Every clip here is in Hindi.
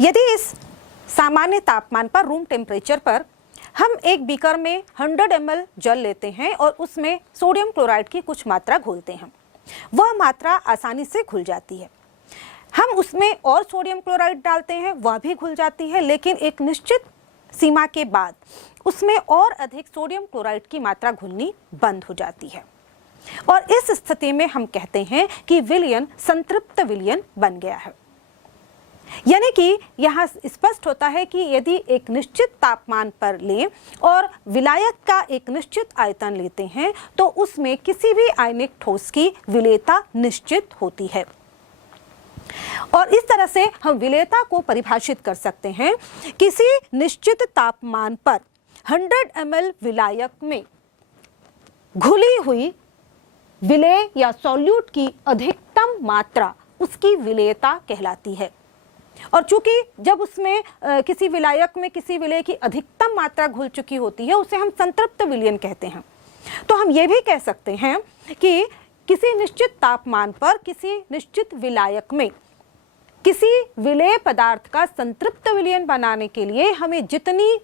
यदि इस सामान्य तापमान पर, रूम टेम्परेचर पर, हम एक बीकर में 100 ml जल लेते हैं और उसमें सोडियम क्लोराइड की कुछ मात्रा घोलते हैं, वह मात्रा आसानी से घुल जाती है। हम उसमें और सोडियम क्लोराइड डालते हैं, वह भी घुल जाती है, लेकिन एक निश्चित सीमा के बाद उसमें और अधिक सोडियम क्लोराइड की मात्रा घुलनी बंद हो जाती है और इस स्थिति में हम कहते हैं कि विलयन संतृप्त विलयन बन गया है। यानी कि यहाँ स्पष्ट होता है कि यदि एक निश्चित तापमान पर लें और विलायक का एक निश्चित आयतन लेते हैं तो उसमें किसी भी आयनिक ठोस की विलेयता निश्चित होती है। और इस तरह से हम विलेयता को परिभाषित कर सकते हैं। किसी निश्चित तापमान पर 100 ml विलायक में घुली हुई विलेय या सॉल्यूट की अधिकतम मात्रा उसकी विलेयता कहलाती है। और चूंकि जब उसमें किसी विलायक में किसी विलेय की अधिकतम मात्रा घुल चुकी होती है उसे हम संतृप्त विलयन कहते हैं। तो हम ये भी कह सकते हैं कि किसी निश्चित तापमान पर किसी निश्चित विलायक में किसी विलेय पदार्थ का संतृप्त विलयन बनाने के लिए हमें जितनी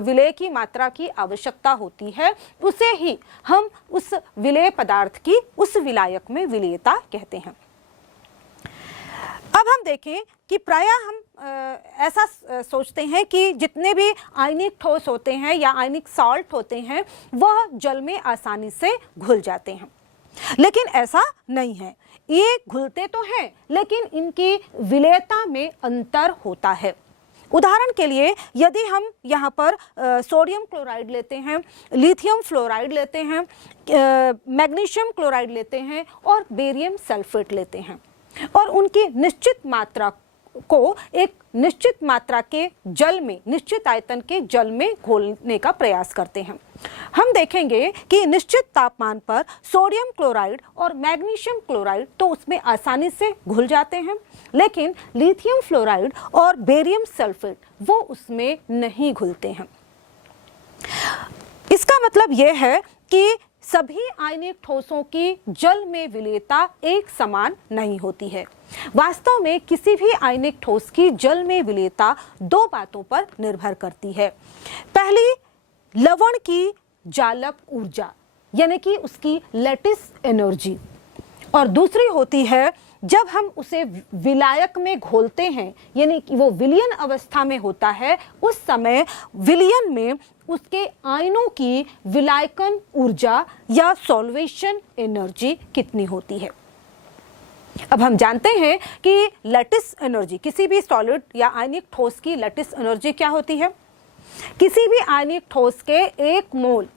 विलेय की मात्रा की आवश्यकता होती है उसे ही हम उस विलेय पदार्थ की उस विलायक में विलेयता कहते हैं। अब हम देखें कि प्रायः हम ऐसा सोचते हैं कि जितने भी आयनिक ठोस होते हैं या आयनिक सॉल्ट होते हैं वह जल में आसानी से घुल जाते हैं, लेकिन ऐसा नहीं है। ये घुलते तो हैं लेकिन इनकी विलेयता में अंतर होता है। उदाहरण के लिए यदि हम यहाँ पर सोडियम क्लोराइड लेते हैं, लिथियम फ्लोराइड लेते हैं, मैग्नीशियम क्लोराइड लेते हैं और बेरियम सल्फेट लेते हैं और उनकी निश्चित मात्रा को एक निश्चित मात्रा के जल में, निश्चित आयतन के जल में घोलने का प्रयास करते हैं, हम देखेंगे कि निश्चित तापमान पर सोडियम क्लोराइड और मैग्नीशियम क्लोराइड तो उसमें आसानी से घुल जाते हैं, लेकिन लिथियम फ्लोराइड और बेरियम सल्फेट वो उसमें नहीं घुलते हैं। इसका मतलब यह है कि सभी आयनिक ठोसों की जल में विलेयता एक समान नहीं होती है। वास्तव में किसी भी आयनिक ठोस की जल में विलेयता दो बातों पर निर्भर करती है। पहली, लवण की जालक ऊर्जा यानी कि उसकी लैटिस एनर्जी, और दूसरी होती है जब हम उसे विलायक में घोलते हैं यानी कि वो विलयन अवस्था में होता है, उस समय विलयन में उसके आयनों की विलायकन ऊर्जा या सॉल्वेशन एनर्जी कितनी होती है। अब हम जानते हैं कि लैटिस एनर्जी, किसी भी सॉलिड या आयनिक ठोस की लैटिस एनर्जी क्या होती है। किसी भी आयनिक ठोस के एक मोल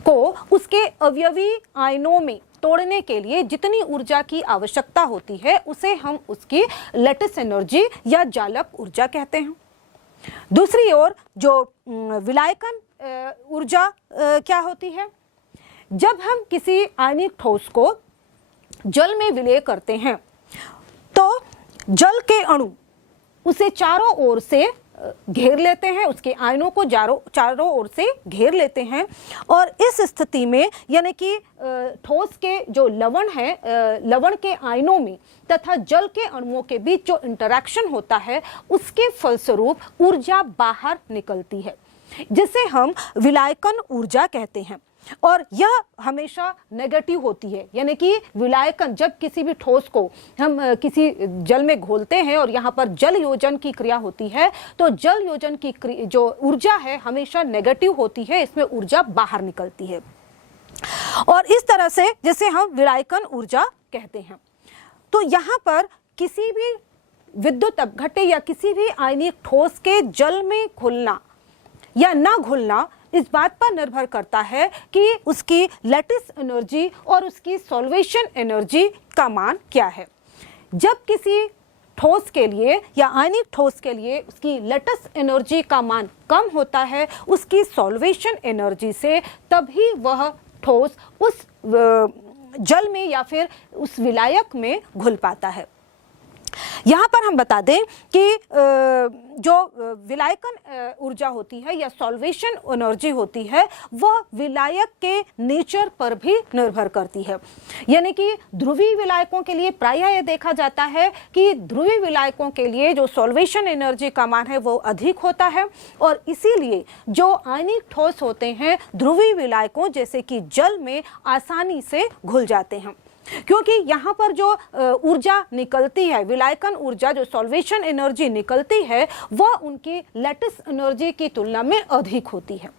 को उसके अवयवी आयनों में तोड़ने के लिए जितनी ऊर्जा की आवश्यकता होती है उसे हम उसकी लैटिस एनर्जी या जालक ऊर्जा कहते हैं। दूसरी ओर जो विलायकन ऊर्जा क्या होती है, जब हम किसी आयनिक ठोस को जल में विलय करते हैं तो जल के अणु उसे चारों ओर से घेर लेते हैं, उसके आयनों को चारों ओर से घेर लेते हैं और इस स्थिति में यानी कि ठोस के जो लवण है, लवण के आयनों में तथा जल के अणुओं के बीच जो इंटरैक्शन होता है उसके फलस्वरूप ऊर्जा बाहर निकलती है जिसे हम विलायकन ऊर्जा कहते हैं और यह हमेशा नेगेटिव होती है। यानी कि विलायकन, जब किसी भी ठोस को हम किसी जल में घोलते हैं और यहाँ पर जल योजन की क्रिया होती है तो जल योजन की जो ऊर्जा है हमेशा नेगेटिव होती है, इसमें ऊर्जा बाहर निकलती है और इस तरह से जिसे हम विलायकन ऊर्जा कहते हैं। तो यहाँ पर किसी भी विद्युत अपघट्य या किसी भी आयनिक ठोस के जल में घुलना या ना घुलना इस बात पर निर्भर करता है कि उसकी लैटिस एनर्जी और उसकी सॉल्वेशन एनर्जी का मान क्या है। जब किसी ठोस के लिए या आयनिक ठोस के लिए उसकी लैटिस एनर्जी का मान कम होता है उसकी सॉल्वेशन एनर्जी से, तभी वह ठोस उस जल में या फिर उस विलायक में घुल पाता है। यहाँ पर हम बता दें कि जो विलायकन ऊर्जा होती है या सॉल्वेशन एनर्जी होती है वह विलायक के नेचर पर भी निर्भर करती है। यानी कि ध्रुवीय विलायकों के लिए प्रायः यह देखा जाता है कि ध्रुवीय विलायकों के लिए जो सॉल्वेशन एनर्जी का मान है वो अधिक होता है और इसीलिए जो आयनिक ठोस होते हैं ध्रुवीय विलायकों जैसे कि जल में आसानी से घुल जाते हैं, क्योंकि यहाँ पर जो ऊर्जा निकलती है, विलायकन ऊर्जा जो सॉल्वेशन एनर्जी निकलती है वह उनकी लैटिस एनर्जी की तुलना में अधिक होती है।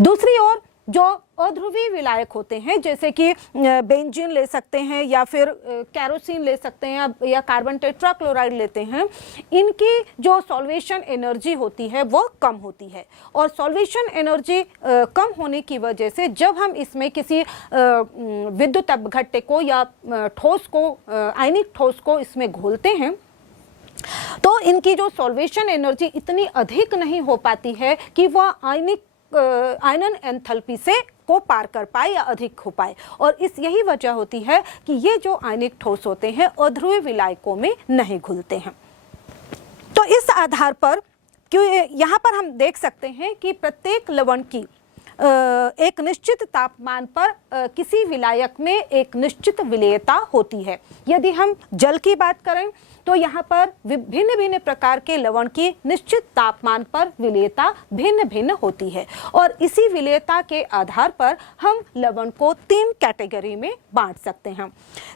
दूसरी ओर जो अध्रुवीय विलायक होते हैं जैसे कि बेंजीन ले सकते हैं या फिर कैरोसिन ले सकते हैं या कार्बन टेट्राक्लोराइड लेते हैं, इनकी जो सॉल्वेशन एनर्जी होती है वो कम होती है और सॉल्वेशन एनर्जी कम होने की वजह से जब हम इसमें किसी विद्युत अपघट्य को या ठोस को आयनिक ठोस को इसमें घोलते हैं तो इनकी जो सॉल्वेशन एनर्जी इतनी अधिक नहीं हो पाती है कि वह आयनन एंथैल्पी से को पार कर पाए या अधिक हो पाए और यही वजह होती है कि ये जो आयनिक ठोस होते हैं अध्रुवीय विलायकों में नहीं घुलते हैं। तो इस आधार पर क्यों यहाँ पर हम देख सकते हैं कि प्रत्येक लवण की एक निश्चित तापमान पर किसी विलायक में एक निश्चित विलेयता होती है। यदि हम जल की बात करें तो यहाँ पर भिन्न भिन्न प्रकार के लवण की निश्चित तापमान पर विलेयता भिन्न भिन्न होती है और इसी विलेयता के आधार पर हम लवण को 3 कैटेगरी में बांट सकते हैं।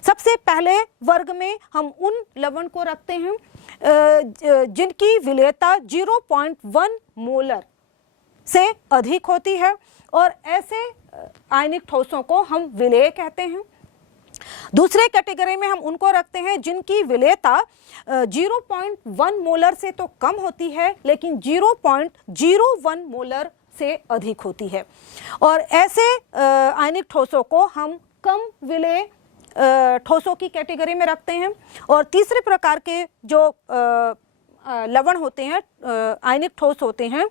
सबसे पहले वर्ग में हम उन लवण को रखते हैं जिनकी विलेयता 0.1 मोलर से अधिक होती है और ऐसे आयनिक ठोसों को हम विलेय कहते हैं। दूसरे कैटेगरी में हम उनको रखते हैं जिनकी विलेयता 0.1 मोलर से तो कम होती है लेकिन 0.01 मोलर से अधिक होती है और ऐसे आयनिक ठोसों को हम कम विलेय ठोसों की कैटेगरी में रखते हैं। और तीसरे प्रकार के जो लवण होते हैं आयनिक ठोस होते हैं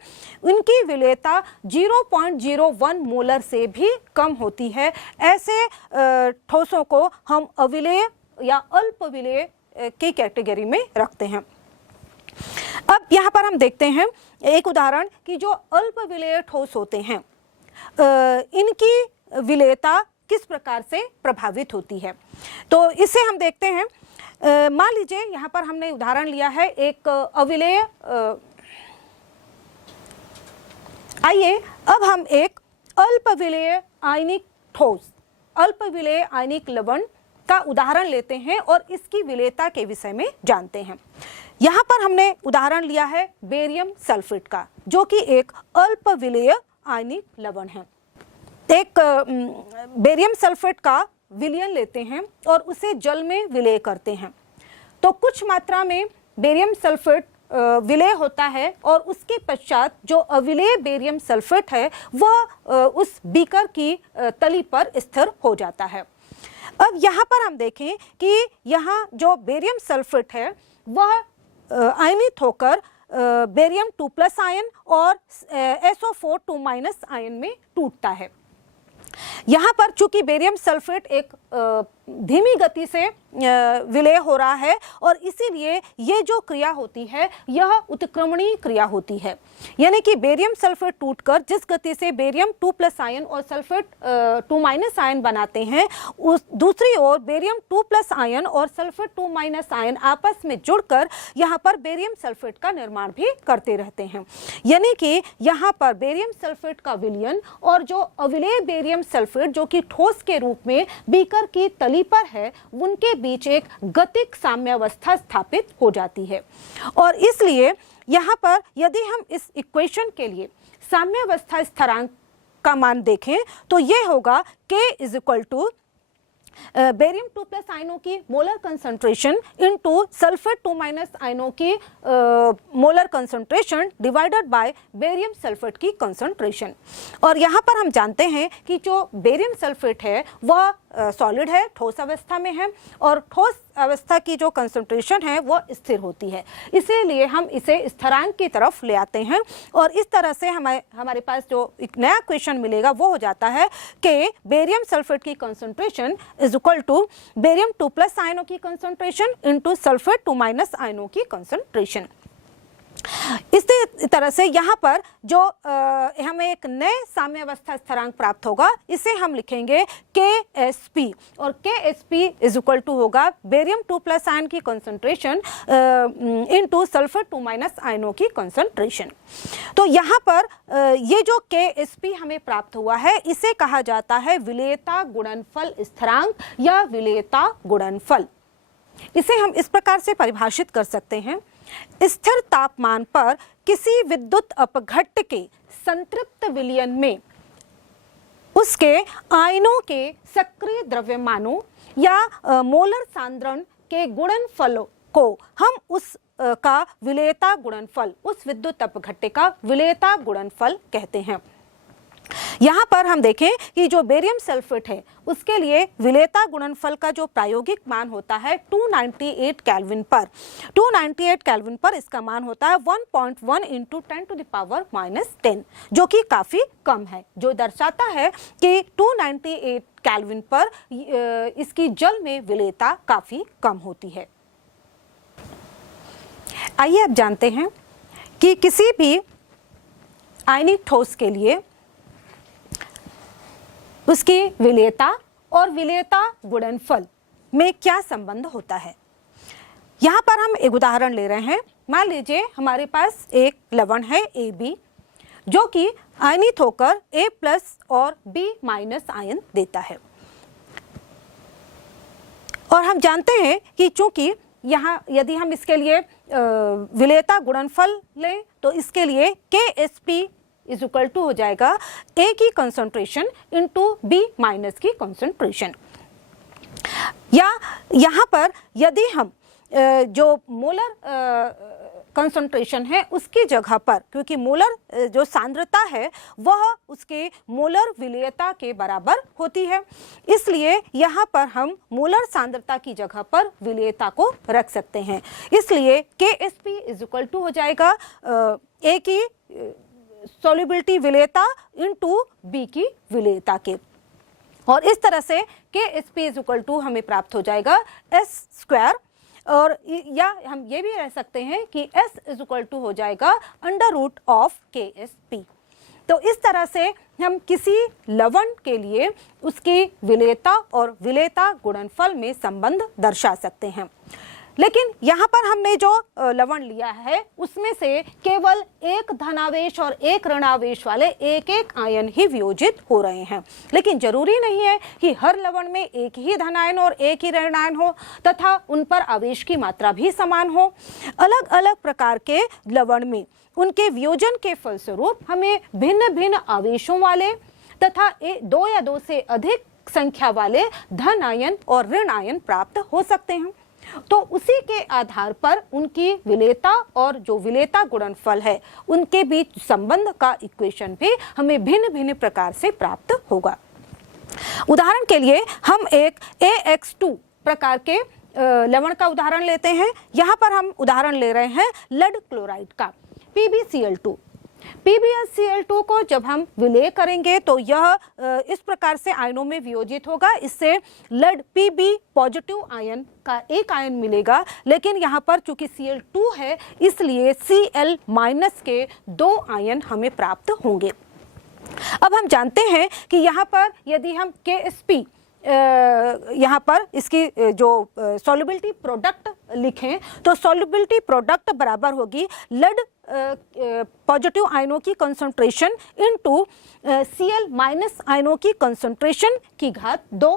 उनकी विलेयता 0.01 मोलर से भी कम होती है। ऐसे ठोसों को हम अविलेय या अल्प विलेय की कैटेगरी में रखते हैं। अब यहाँ पर हम देखते हैं एक उदाहरण कि जो अल्प विलेय ठोस होते हैं इनकी विलेयता किस प्रकार से प्रभावित होती है। तो इसे हम देखते हैं। मान लीजिए यहाँ पर हमने उदाहरण लिया है एक अविलेय। आइए अब हम एक अल्प विलेय आयनिक ठोस अल्प विलेय आयनिक लवण का उदाहरण लेते हैं और इसकी विलेयता के विषय में जानते हैं। यहाँ पर हमने उदाहरण लिया है बेरियम सल्फेट का जो कि एक अल्प विलेय आयनिक लवण है। एक बेरियम सल्फेट का विलयन लेते हैं और उसे जल में विलेय करते हैं तो कुछ मात्रा में बेरियम सल्फेट विलेय होता है और उसके पश्चात जो अविलेय बेरियम सल्फेट है वह उस बीकर की तली पर स्थिर हो जाता है। अब यहाँ पर हम देखें कि यहाँ जो बेरियम सल्फेट है वह आयनित होकर बेरियम 2+ आयन और SO4 2- आयन में टूटता है। यहाँ पर चूंकि बेरियम सल्फेट एक धीमी गति से विलेय हो रहा है और इसीलिए ये जो क्रिया होती है यह उत्क्रमणीय क्रिया होती है, यानी कि बेरियम सल्फेट टूटकर जिस गति से बेरियम 2+ आयन और सल्फेट 2- आयन बनाते हैं उस दूसरी ओर बेरियम 2+ आयन और सल्फेट 2- आयन आपस में जुड़कर यहाँ पर बेरियम सल्फेट का निर्माण भी करते रहते हैं। यानी कि यहाँ पर बेरियम सल्फेट का विलयन और जो अविलेय बेरियम सल्फेट जो कि ठोस के रूप में बीकर की तली पर है उनके बीच एक गतिक साम्यावस्था स्थापित हो जाती है और इसलिए यहाँ पर यदि हम इस इक्वेशन के लिए साम्यावस्था स्थिरांक का मान देखें तो ये होगा K = बेरियम 2+ आयनों की मोलर कंसंट्रेशन इनटू सल्फेट 2- आयनों की molar concentration divided by barium sulphate की कंसंट्रेशन। और यहाँ पर हम जानते हैं कि जो बेरियम सल्फेट है वह सॉलिड है, ठोस अवस्था में है, और ठोस अवस्था की जो कंसंट्रेशन है वो स्थिर होती है, इसीलिए हम इसे स्थिरांक की तरफ ले आते हैं। और इस तरह से हमारे पास जो एक नया क्वेश्चन मिलेगा वो हो जाता है कि बेरियम सल्फेट की concentration is equal to barium 2 plus आयनों की कंसंट्रेशन इंटू सल्फेट 2 माइनस आयनों की कंसंट्रेशन। इसी तरह से यहाँ पर जो हमें एक नए साम्य अवस्था स्थिरांक प्राप्त होगा, इसे हम लिखेंगे KSP, और KSP इज इक्वल टू होगा बेरियम 2 प्लस आयन की कंसंट्रेशन इनटू सल्फर 2 माइनस आयनों की कंसंट्रेशन। तो यहाँ पर ये जो KSP हमें प्राप्त हुआ है, इसे कहा जाता है विलेयता गुणनफल स्थिरांक या विलेयता गुणनफल। इसे हम इस प्रकार से परिभाषित कर सकते हैं, स्थिर तापमान पर किसी विद्युत अपघट्ट के संतृप्त विलयन में उसके आयनों के सक्रिय द्रव्यमानों या मोलर सांद्रण के गुणनफल को हम उस का विलेयता गुणनफल, उस विद्युत अपघट्ट का विलेयता गुणनफल कहते हैं। यहाँ पर हम देखें कि जो बेरियम सल्फेट है उसके लिए विलेयता गुणनफल का जो प्रायोगिक मान होता है 298 केल्विन पर, 298 केल्विन पर इसका मान होता है 1.1 इंटू 10⁻⁻10, जो कि काफ़ी कम है, जो दर्शाता है कि 298 केल्विन पर इसकी जल में विलेयता काफ़ी कम होती है। आइए अब जानते हैं कि किसी भी आयनिक ठोस के लिए उसकी विलेयता और विलेयता गुणनफल में क्या संबंध होता है। यहाँ पर हम एक उदाहरण ले रहे हैं। मान लीजिए हमारे पास एक लवण है AB, जो कि आयनित होकर A प्लस और B माइनस आयन देता है, और हम जानते हैं कि चूंकि यहाँ यदि हम इसके लिए विलेयता गुणनफल लें तो इसके लिए KSP इज इक्वल टू हो जाएगा A की कंसंट्रेशन इंटू B माइनस की कंसंट्रेशन। या यहाँ पर यदि हम जो मोलर कंसंट्रेशन है उसकी जगह पर, क्योंकि मोलर जो सांद्रता है वह उसके मोलर विलेयता के बराबर होती है, इसलिए यहाँ पर हम मोलर सांद्रता की जगह पर विलेयता को रख सकते हैं। इसलिए KSP इज इक्वल टू हो जाएगा A की सॉल्युबिलिटी विलेयता इंटू B की विलेयता के, और इस तरह से KSP इज इक्वल टू हमें प्राप्त हो जाएगा S स्क्वायर, और या हम ये भी रह सकते हैं कि S इज इक्वल टू हो जाएगा अंडर रूट ऑफ KSP। तो इस तरह से हम किसी लवण के लिए उसकी विलेयता और विलेयता गुणनफल में संबंध दर्शा सकते हैं। लेकिन यहाँ पर हमने जो लवण लिया है उसमें से केवल एक धनावेश और एक ऋणावेश वाले एक एक आयन ही वियोजित हो रहे हैं, लेकिन जरूरी नहीं है कि हर लवण में एक ही धनायन और एक ही ऋणायन हो तथा उन पर आवेश की मात्रा भी समान हो। अलग अलग प्रकार के लवण में उनके वियोजन के फलस्वरूप हमें भिन्न भिन्न आवेशों वाले तथा 2 या 2 से अधिक संख्या वाले धन आयन और ऋण आयन प्राप्त हो सकते हैं। तो उसी के आधार पर उनकी विलेयता और जो विलेयता गुणनफल है उनके बीच संबंध का इक्वेशन भी हमें भिन्न भिन्न प्रकार से प्राप्त होगा। उदाहरण के लिए हम एक AX2 प्रकार के लवण का उदाहरण लेते हैं। यहाँ पर हम उदाहरण ले रहे हैं लेड क्लोराइड का, PbCl2। PbCl2 को जब हम विलेय करेंगे तो यह इस प्रकार से आयनों में वियोजित होगा। इससे लेड Pb पॉजिटिव आयन का एक आयन मिलेगा, लेकिन यहाँ पर चूंकि Cl2 है इसलिए Cl माइनस के 2 आयन हमें प्राप्त होंगे। अब हम जानते हैं कि यहाँ पर यदि हम KSP यहाँ पर इसकी जो सॉल्युबिलिटी प्रोडक्ट लिखें तो सॉल्युबिलिटी प्रोडक्ट बराबर होगी लेड पॉजिटिव आयनों की कंसंट्रेशन इनटू Cl माइनस आयनों की कंसंट्रेशन की घात 2।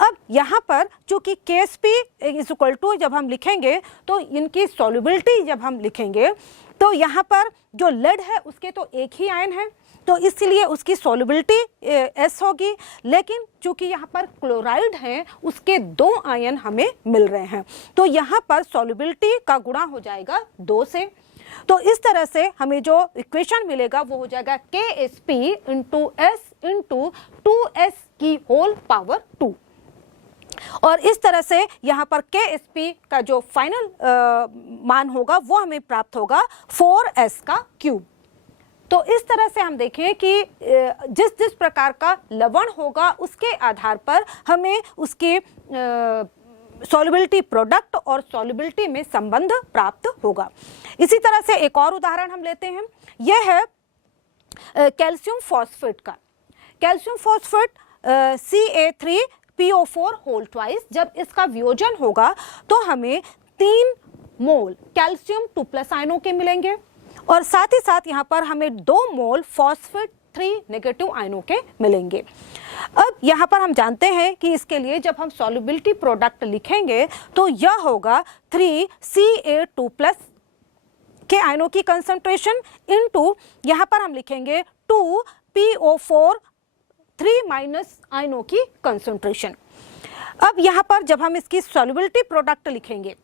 अब यहाँ पर चूंकि KSP इज इक्वल टू जब हम लिखेंगे तो इनकी सॉल्युबिलिटी जब हम लिखेंगे तो यहाँ पर जो लेड है उसके तो एक ही आयन है तो इसलिए उसकी सॉल्युबिलिटी S होगी, लेकिन चूंकि यहाँ पर क्लोराइड है उसके 2 आयन हमें मिल रहे हैं तो यहाँ पर सॉल्युबिलिटी का गुणा हो जाएगा 2 से। तो इस तरह से हमें जो इक्वेशन मिलेगा वो हो जाएगा KSP into S into 2S की होल पावर 2। और इस तरह से यहाँ पर KSP का जो फाइनल मान होगा वो हमें प्राप्त होगा 4s का क्यूब। तो इस तरह से हम देखें कि जिस जिस प्रकार का लवण होगा उसके आधार पर हमें उसके सॉल्युबिलिटी प्रोडक्ट और सॉल्युबिलिटी में संबंध प्राप्त होगा। इसी तरह से एक और उदाहरण हम लेते हैं, यह है कैल्शियम फॉस्फेट का। Calcium phosphate Ca3PO4 whole twice, जब इसका वियोजन होगा तो हमें 3 मोल कैल्शियम 2+ आयनों के मिलेंगे और साथ ही साथ यहाँ पर हमें 2 मोल फॉस्फेट 3 नेगेटिव आयनों के मिलेंगे। अब यहाँ पर हम जानते हैं कि इसके लिए जब हम सॉल्युबिलिटी प्रोडक्ट लिखेंगे तो यह होगा 3Ca2+ के आयनों की कंसंट्रेशन इनटू यहाँ पर हम लिखेंगे 2PO4 3- आयनों की कंसंट्रेशन। अब यहाँ पर जब हम इसकी सॉल्युबिलिटी प्रोडक्ट लिखेंगे,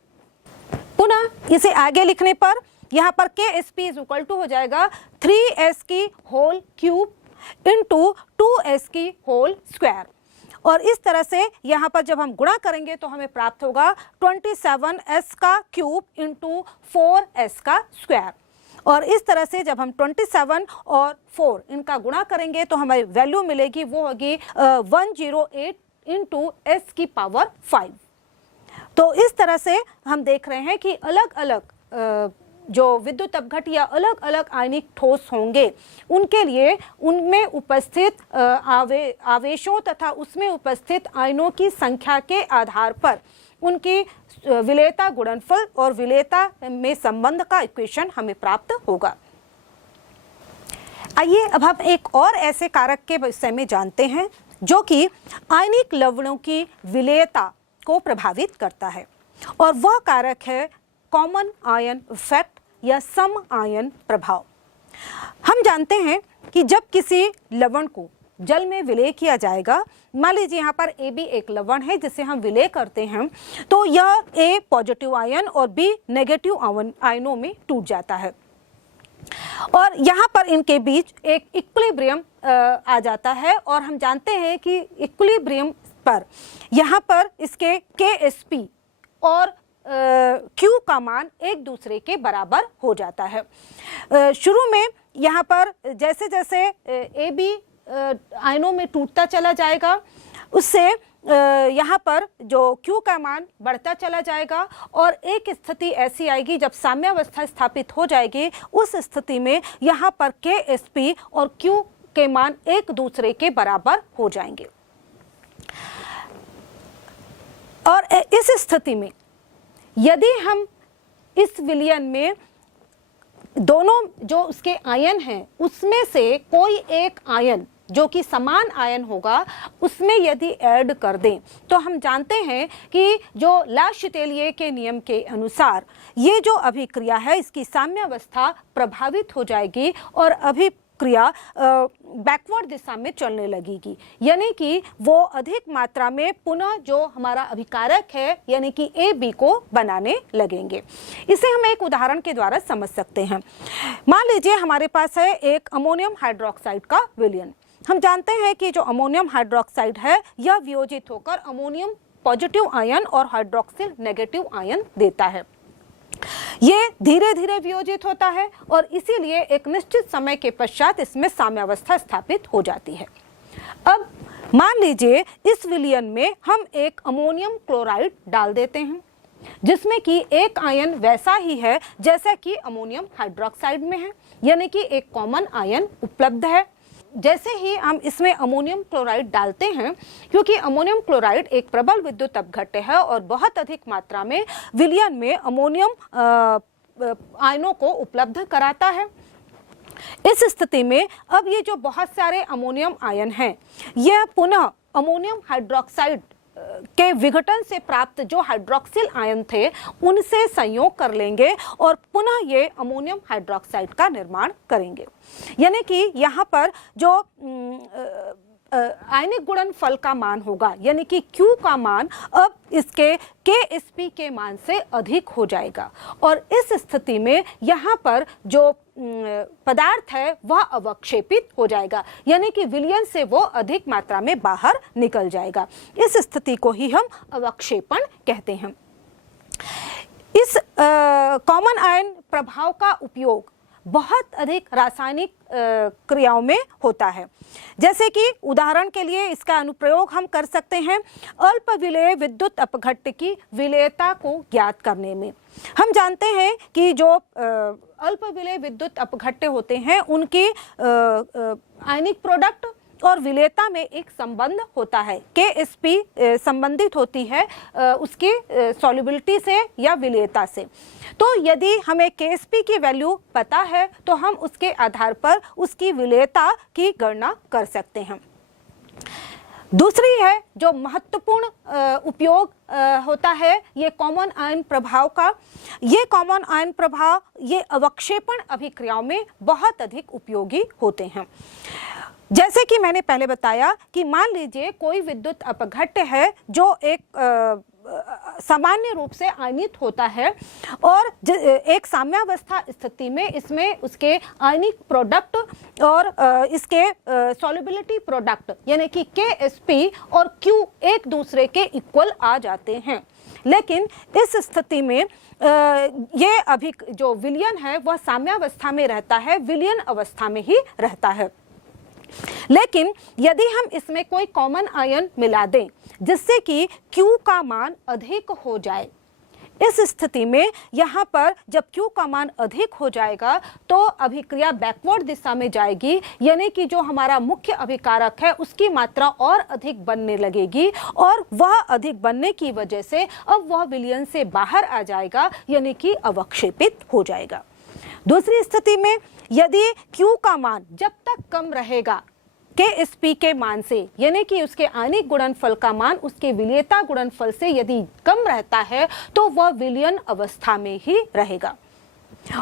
पुनः इसे आगे लिखने पर यहाँ पर KSP इज इक्वल टू हो जाएगा 3s की होल क्यूब इंटू 2s की होल स्क्वायर। और इस तरह से यहाँ पर जब हम गुणा करेंगे तो हमें प्राप्त होगा 27s का क्यूब इंटू 4s का स्क्वायर। और इस तरह से जब हम 27 और 4 इनका गुणा करेंगे तो हमें वैल्यू मिलेगी, वो होगी 108 इंटू s की पावर 5। तो इस तरह से हम देख रहे हैं कि अलग अलग जो विद्युत अपघट या अलग अलग आयनिक ठोस होंगे उनके लिए उनमें उपस्थित आवेशों तथा उसमें उपस्थित आयनों की संख्या के आधार पर उनकी विलेयता गुणनफल और विलेयता में संबंध का इक्वेशन हमें प्राप्त होगा। आइए अब हम एक और ऐसे कारक के विषय में जानते हैं जो कि आयनिक लवणों की विलेयता को प्रभावित करता है, और वह कारक है कॉमन आयन इफेक्ट या सम आयन प्रभाव। हम जानते हैं कि जब किसी लवण को जल में विलेय किया जाएगा, मान लीजिए यहाँ पर AB एक लवण है जिसे हम विलेय करते हैं, तो यह A पॉजिटिव आयन और B नेगेटिव आयनों में टूट जाता है और यहाँ पर इनके बीच एक इक्विलिब्रियम आ जाता है। और हम जानते हैं कि इक्विलिब्रियम पर यहाँ पर इसके KSP और Q का मान एक दूसरे के बराबर हो जाता है। शुरू में यहाँ पर जैसे जैसे AB आयनों में टूटता चला जाएगा, उससे यहाँ पर जो Q का मान बढ़ता चला जाएगा और एक स्थिति ऐसी आएगी जब साम्यावस्था स्थापित हो जाएगी, उस स्थिति में यहाँ पर KSP और Q के मान एक दूसरे के बराबर हो जाएंगे। और इस स्थिति में यदि हम इस विलयन में दोनों जो उसके आयन हैं उसमें से कोई एक आयन जो कि समान आयन होगा उसमें यदि ऐड कर दें, तो हम जानते हैं कि जो लाशितेलिये के नियम के अनुसार ये जो अभिक्रिया है इसकी साम्यावस्था प्रभावित हो जाएगी और अभिक्रिया बैकवर्ड दिशा में चलने लगेगी, यानी कि वो अधिक मात्रा में पुनः जो हमारा अभिकारक है यानी कि AB को बनाने लगेंगे। इसे हम एक उदाहरण के द्वारा समझ सकते हैं। मान लीजिए हमारे पास है एक अमोनियम हाइड्रोक्साइड का विलयन। हम जानते हैं कि जो अमोनियम हाइड्रोक्साइड है यह वियोजित होकर अमोनियम पॉजिटिव आयन और हाइड्रोक्सिल नेगेटिव आयन देता है। ये धीरे धीरे वियोजित होता है और इसीलिए एक निश्चित समय के पश्चात इसमें साम्यावस्था स्थापित हो जाती है। अब मान लीजिए इस विलयन में हम एक अमोनियम क्लोराइड डाल देते हैं जिसमें कि एक आयन वैसा ही है जैसा कि अमोनियम हाइड्रोक्साइड में है, यानी कि एक कॉमन आयन उपलब्ध है। जैसे ही हम इसमें अमोनियम क्लोराइड डालते हैं, क्योंकि अमोनियम क्लोराइड एक प्रबल विद्युत अपघट्य है और बहुत अधिक मात्रा में विलयन में अमोनियम आयनों को उपलब्ध कराता है, इस स्थिति में अब ये जो बहुत सारे अमोनियम आयन हैं यह पुनः अमोनियम हाइड्रोक्साइड के विघटन से प्राप्त जो हाइड्रोक्सिल आयन थे उनसे संयोग कर लेंगे और पुनः ये अमोनियम हाइड्रोक्साइड का निर्माण करेंगे। यानी कि यहाँ पर जो आयनिक गुणनफल का मान होगा, यानी कि Q का मान अब इसके KSP के मान से अधिक हो जाएगा और इस स्थिति में यहाँ पर जो पदार्थ है वह अवक्षेपित हो जाएगा, यानी कि विलयन से वो अधिक मात्रा में बाहर निकल जाएगा। इस स्थिति को ही हम अवक्षेपण कहते हैं। इस कॉमन आयन प्रभाव का उपयोग बहुत अधिक रासायनिक क्रियाओं में होता है। जैसे कि उदाहरण के लिए इसका अनुप्रयोग हम कर सकते हैं अल्प विलेय विद्युत अपघट्य की विलेयता को ज्ञात करने में। हम जानते हैं कि जो अल्प विलेय विद्युत अपघट्य होते हैं उनकी आयनिक प्रोडक्ट और विलेयता में एक संबंध होता है। KSP संबंधित होती है उसकी सॉल्युबिलिटी से या विलेयता से। तो यदि हमें KSP की वैल्यू पता है तो हम उसके आधार पर उसकी विलेयता की गणना कर सकते हैं। दूसरी है जो महत्वपूर्ण उपयोग होता है ये कॉमन आयन प्रभाव का। ये कॉमन आयन प्रभाव ये अवक्षेपण अभिक्रियाओं में बहुत अधिक उपयोगी होते हैं। जैसे कि मैंने पहले बताया कि मान लीजिए कोई विद्युत अपघट्य है जो एक सामान्य रूप से आयनित होता है और एक साम्यावस्था स्थिति में इसमें उसके आयनिक प्रोडक्ट और इसके सॉल्युबिलिटी प्रोडक्ट यानी कि KSP और Q एक दूसरे के इक्वल आ जाते हैं। लेकिन इस स्थिति में ये जो विलयन है वह साम्यावस्था में रहता है, विलयन अवस्था में ही रहता है। लेकिन यदि हम इसमें कोई कॉमन आयन मिला दें जिससे कि Q का मान अधिक हो जाए, इस स्थिति में यहाँ पर जब Q का मान अधिक हो जाएगा तो अभिक्रिया बैकवर्ड दिशा में जाएगी, यानी कि जो हमारा मुख्य अभिकारक है उसकी मात्रा और अधिक बनने लगेगी और वह अधिक बनने की वजह से अब वह विलयन से बाहर आ जाएगा, यानी कि अवक्षेपित हो जाएगा। दूसरी स्थिति में यदि Q का मान जब तक कम रहेगा KSP के मान से, यानी कि उसके आयनिक गुणनफल का मान उसके विलेयता गुणनफल से यदि कम रहता है तो वह विलयन अवस्था में ही रहेगा।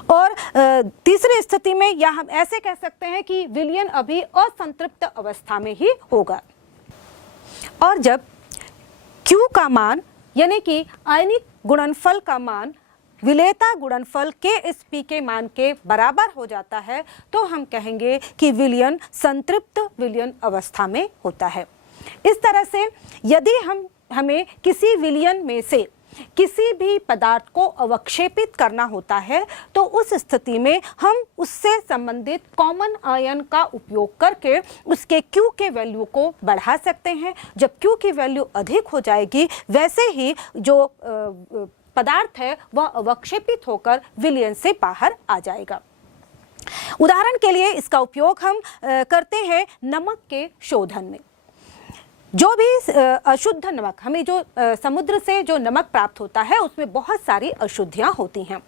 और तीसरी स्थिति में या हम ऐसे कह सकते हैं कि विलयन अभी असंतृप्त अवस्था में ही होगा। और जब Q का मान यानी कि आयनिक गुणनफल का मान विलेयता गुणनफल KSP के मान के बराबर हो जाता है तो हम कहेंगे कि विलयन संतृप्त विलयन अवस्था में होता है। इस तरह से यदि हमें किसी विलयन में से किसी भी पदार्थ को अवक्षेपित करना होता है तो उस स्थिति में हम उससे संबंधित कॉमन आयन का उपयोग करके उसके Q के वैल्यू को बढ़ा सकते हैं। जब Q की वैल्यू अधिक हो जाएगी वैसे ही जो पदार्थ है वह अवक्षेपित होकर विलयन से बाहर आ जाएगा। उदाहरण के लिए इसका उपयोग हम करते हैं नमक के शोधन में। जो भी अशुद्ध नमक, हमें जो समुद्र से जो नमक प्राप्त होता है उसमें बहुत सारी अशुद्धियां होती हैं।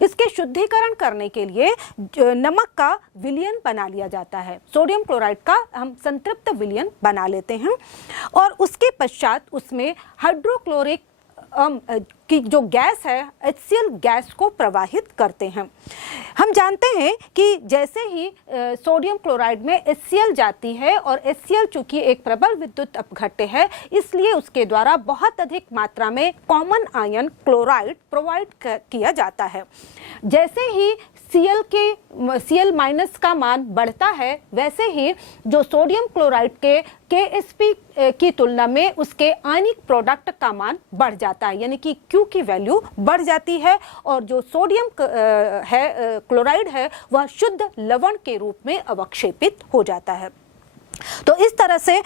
इसके शुद्धिकरण करने के लिए नमक का विलयन बना लिया जाता है, सोडियम क्लोराइड का हम संतृप्त विलयन बना लेते हैं और उसके पश्चात उसमें हाइड्रोक्लोरिक की जो गैस है HCl गैस को प्रवाहित करते हैं। हम जानते हैं कि जैसे ही सोडियम क्लोराइड में HCl जाती है और HCl चूंकि एक प्रबल विद्युत अपघट्य है इसलिए उसके द्वारा बहुत अधिक मात्रा में कॉमन आयन क्लोराइड प्रोवाइड किया जाता है। जैसे ही Cl माइनस का मान बढ़ता है वैसे ही जो सोडियम क्लोराइड के KSP की तुलना में उसके आयनिक प्रोडक्ट का मान बढ़ जाता है, यानी कि Q की वैल्यू बढ़ जाती है और जो सोडियम क्लोराइड है वह शुद्ध लवण के रूप में अवक्षेपित हो जाता है। तो इस तरह से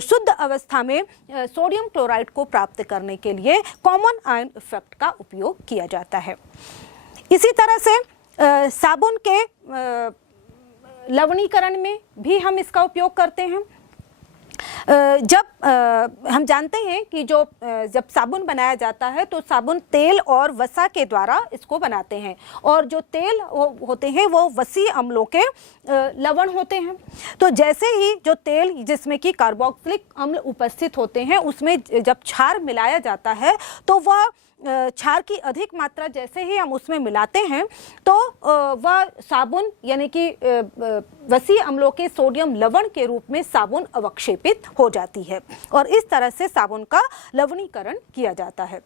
शुद्ध अवस्था में सोडियम क्लोराइड को प्राप्त करने के लिए कॉमन आयन इफेक्ट का उपयोग किया जाता है। इसी तरह से साबुन के लवणीकरण में भी हम इसका उपयोग करते हैं। जब हम जानते हैं कि जब साबुन बनाया जाता है तो साबुन तेल और वसा के द्वारा इसको बनाते हैं और जो तेल होते हैं वो वसी अम्लों के लवण होते हैं। तो जैसे ही जो तेल जिसमें कि कार्बोक्सिलिक अम्ल उपस्थित होते हैं उसमें जब क्षार मिलाया जाता है तो वह क्षार की अधिक मात्रा जैसे ही हम उसमें मिलाते हैं तो वह साबुन यानी कि वसी अम्लों के सोडियम लवण के रूप में साबुन अवक्षेपित हो जाती है और इस तरह से साबुन का लवणीकरण किया जाता है।